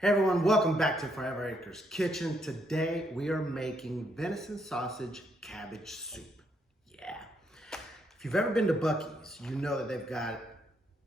Hey everyone, welcome back to Forever Acres Kitchen. Today we are making venison sausage cabbage soup. Yeah. If you've ever been to Buc-ee's, you know that they've got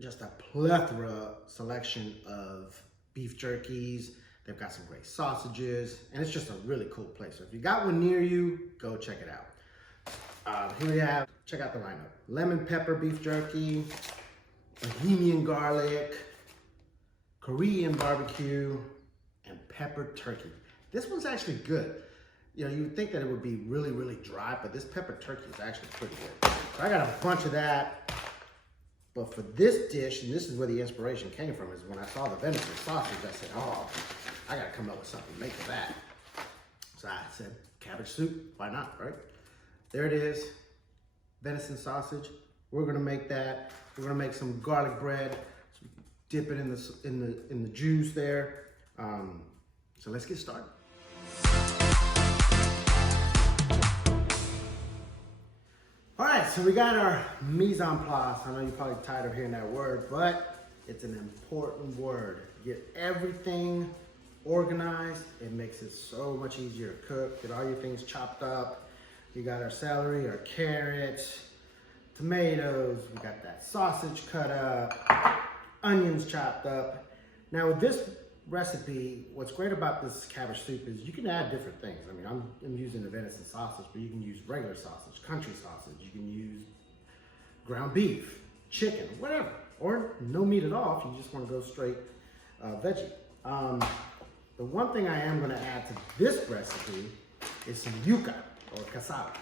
just a plethora selection of beef jerkies. They've got some great sausages, and it's just a really cool place. So if you got one near you, go check it out. Here we have, check out the lineup. Lemon pepper beef jerky, Bohemian garlic, Korean barbecue, and pepper turkey. This one's actually good. You know, you would think that it would be really, really dry, but this pepper turkey is actually pretty good. So I got a bunch of that. But for this dish, and this is where the inspiration came from, is when I saw the venison sausage, I said, oh, I gotta come up with something to make for that. So I said, cabbage soup, why not, right? There it is, venison sausage. We're gonna make that. We're gonna make some garlic bread. Dip it in the juice there. So let's get started. All right, so we got our mise en place. I know you're probably tired of hearing that word, but it's an important word. Get everything organized. It makes it so much easier to cook. Get all your things chopped up. We got our celery, our carrots, tomatoes. We got that sausage cut up. Onions chopped up. Now with this recipe, what's great about this cabbage soup is you can add different things. I mean, I'm using the venison sausage, but you can use regular sausage, country sausage. You can use ground beef, chicken, whatever, or no meat at all if you just want to go straight veggie. The one thing I am going to add to this recipe is some yuca or cassava.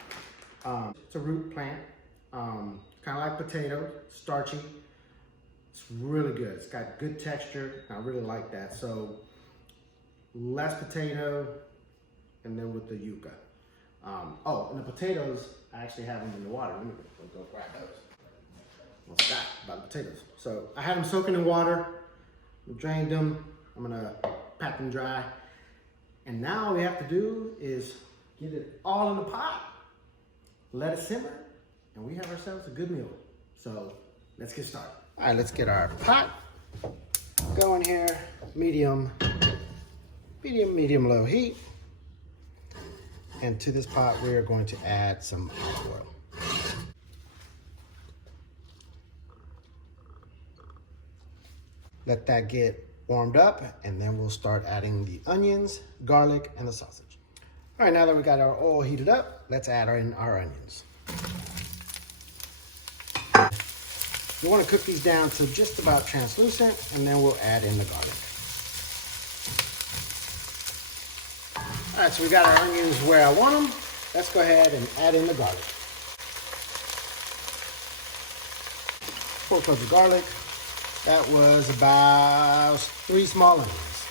It's a root plant, kind of like potato, starchy. It's really good. It's got good texture. I really like that. So less potato, and then with the yuca. Oh, and the potatoes, I actually have them in the water. Let me go grab those. What's that about the potatoes? So I had them soaking in water. We drained them. I'm gonna pat them dry. And now all we have to do is get it all in the pot, let it simmer, and we have ourselves a good meal. So let's get started. All right, let's get our pot going here. Medium low heat. And to this pot, we are going to add some olive oil. Let that get warmed up, and then we'll start adding the onions, garlic, and the sausage. All right, now that we got our oil heated up, let's add in our onions. You want to cook these down to just about translucent, and then we'll add in the garlic. All right, so we got our onions where I want them. Let's go ahead and add in the garlic. 4 cloves of garlic. That was about 3 small onions.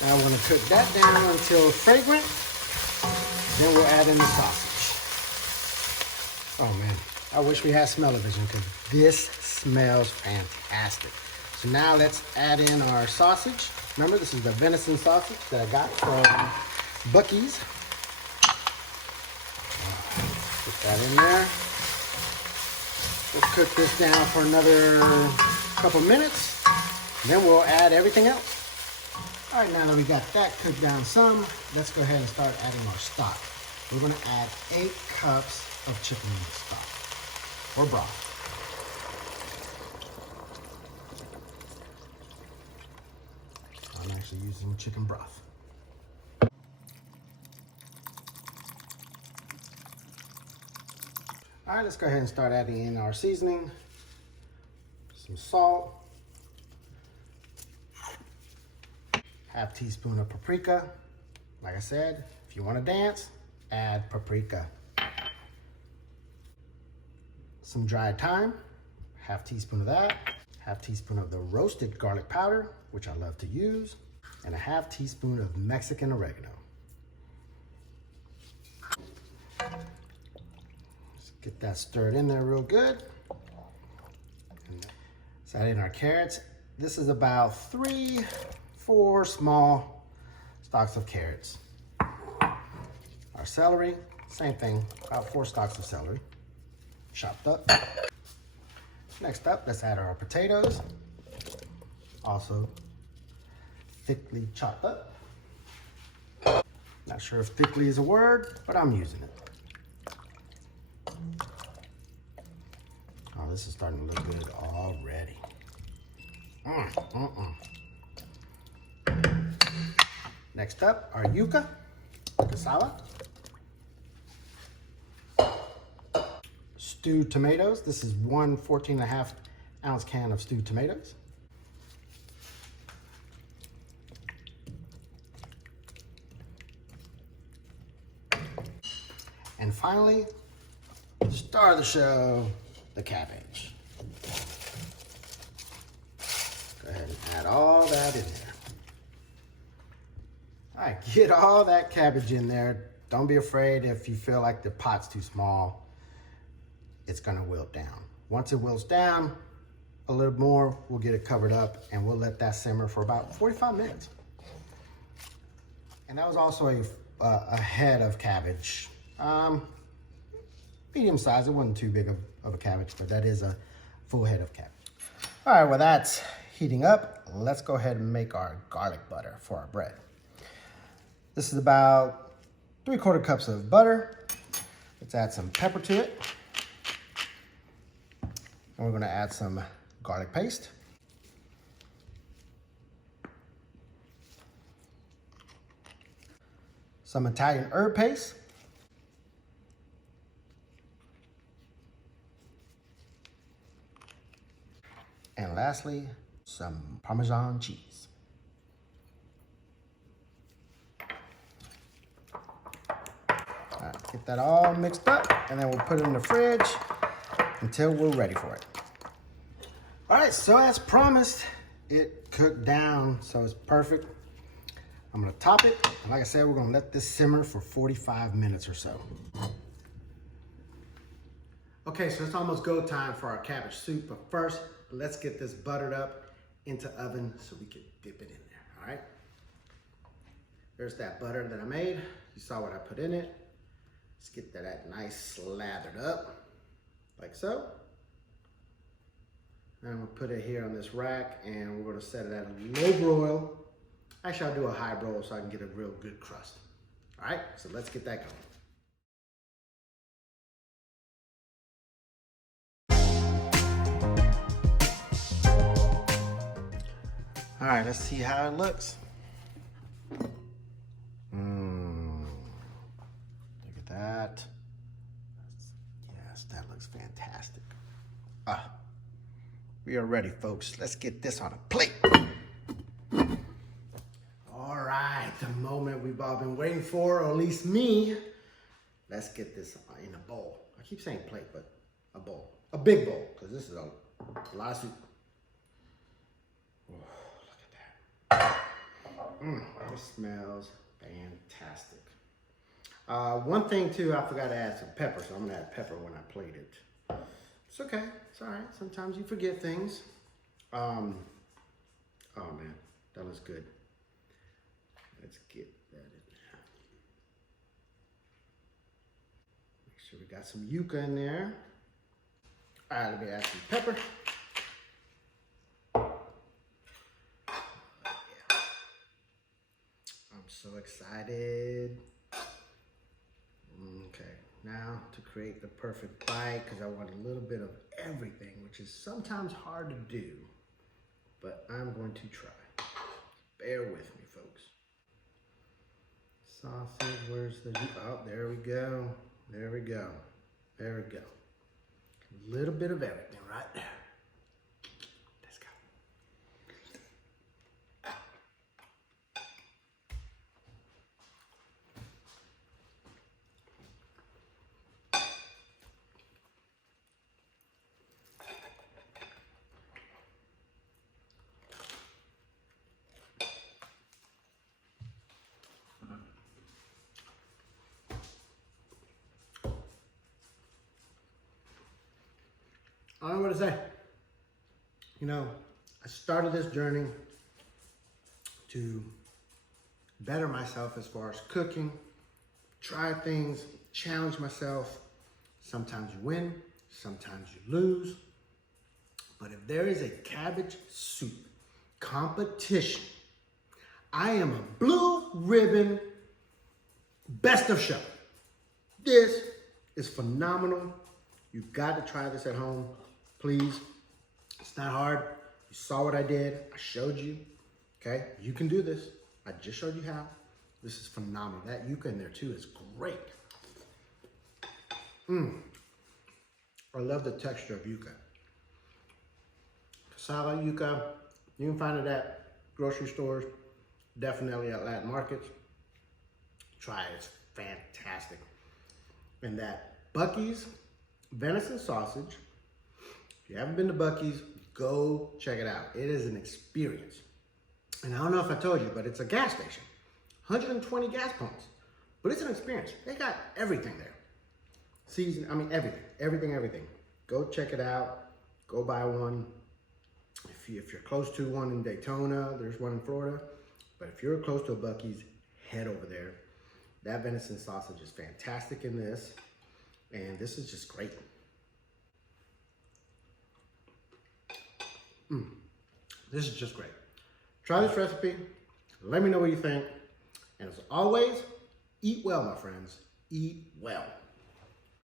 Now we're going to cook that down until fragrant. Then we'll add in the sausage. Oh man. I wish we had smell-o-vision because this smells fantastic. So now let's add in our sausage. Remember, this is the venison sausage that I got from Buc-ee's. Put that in there. Let's cook this down for another couple minutes. Then we'll add everything else. All right, now that we got that cooked down some, let's go ahead and start adding our stock. We're gonna add 8 cups of chicken stock. Or broth. I'm actually using chicken broth. All right, let's go ahead and start adding in our seasoning. Some salt. ½ teaspoon of paprika. Like I said, if you want to dance, add paprika. Some dried thyme, ½ teaspoon of that, ½ teaspoon of the roasted garlic powder, which I love to use, and ½ teaspoon of Mexican oregano. Let's get that stirred in there real good. Let's add in our carrots. This is about 3-4 small stalks of carrots. Our celery, same thing, about 4 stalks of celery. Chopped up. Next up, let's add our potatoes. Also thickly chopped up. Not sure if thickly is a word, but I'm using it. Oh, this is starting to look good already. Next up, our yuca, cassava. Stewed tomatoes. This is one 14.5-ounce can of stewed tomatoes. And finally, star of the show, the cabbage. Go ahead and add all that in there. All right, get all that cabbage in there. Don't be afraid if you feel like the pot's too small. It's gonna wilt down. Once it wilts down a little more, we'll get it covered up and we'll let that simmer for about 45 minutes. And that was also a head of cabbage. Medium size, it wasn't too big of a cabbage, but that is a full head of cabbage. All right, well that's heating up. Let's go ahead and make our garlic butter for our bread. This is about 3/4 cups of butter. Let's add some pepper to it. And we're gonna add some garlic paste. Some Italian herb paste. And lastly, some Parmesan cheese. All right, get that all mixed up and then we'll put it in the fridge until we're ready for it. All right, so as promised, it cooked down, so it's perfect. I'm gonna top it, and like I said, we're gonna let this simmer for 45 minutes or so. Okay, so it's almost go time for our cabbage soup, but first, let's get this buttered up into oven so we can dip it in there, all right? There's that butter that I made. You saw what I put in it. Let's get that nice slathered up, like so. And we'll put it here on this rack and we're gonna set it at a low broil. Actually, I'll do a high broil so I can get a real good crust. All right, so let's get that going. All right, let's see how it looks. Look at that. Yes, that looks fantastic. We are ready, folks. Let's get this on a plate. All right, the moment we've all been waiting for, or at least me. Let's get this in a bowl. I keep saying plate, but a bowl. A big bowl, because this is a lot of soup. Oh, look at that. It smells fantastic. One thing too, I forgot to add some pepper, so I'm gonna add pepper when I plate it. It's okay, it's all right. Sometimes you forget things. Oh man, that looks good. Let's get that in there. Make sure we got some yuca in there. All right, let me add some pepper. Yeah. I'm so excited. Okay, now to create the perfect bite, because I want a little bit of everything, which is sometimes hard to do, but I'm going to try. Bear with me, folks. Sausage, where's the, oh, there we go. There we go. There we go. A little bit of everything right there. Let's go. I don't know what to say. You know, I started this journey to better myself as far as cooking, try things, challenge myself. Sometimes you win, sometimes you lose. But if there is a cabbage soup competition, I am a blue ribbon best of show. This is phenomenal. You've got to try this at home, please. It's not hard. You saw what I did. I showed you, okay? You can do this. I just showed you how. This is phenomenal. That yuca in there too is great. I love the texture of yuca. Cassava yuca, you can find it at grocery stores, definitely at Latin markets. Try it, it's fantastic. And that Buc-ee's venison sausage, if you haven't been to Buc-ee's, go check it out. It is an experience. And I don't know if I told you, but it's a gas station. 120 gas pumps. But it's an experience. They got everything there. Season, I mean everything. Go check it out. Go buy one. If you're close to one in Daytona, there's one in Florida. But if you're close to a Buc-ee's, head over there. That venison sausage is fantastic in this. And this is just great. This is just great. Try this recipe. Let me know what you think. And as always, eat well, my friends. Eat well.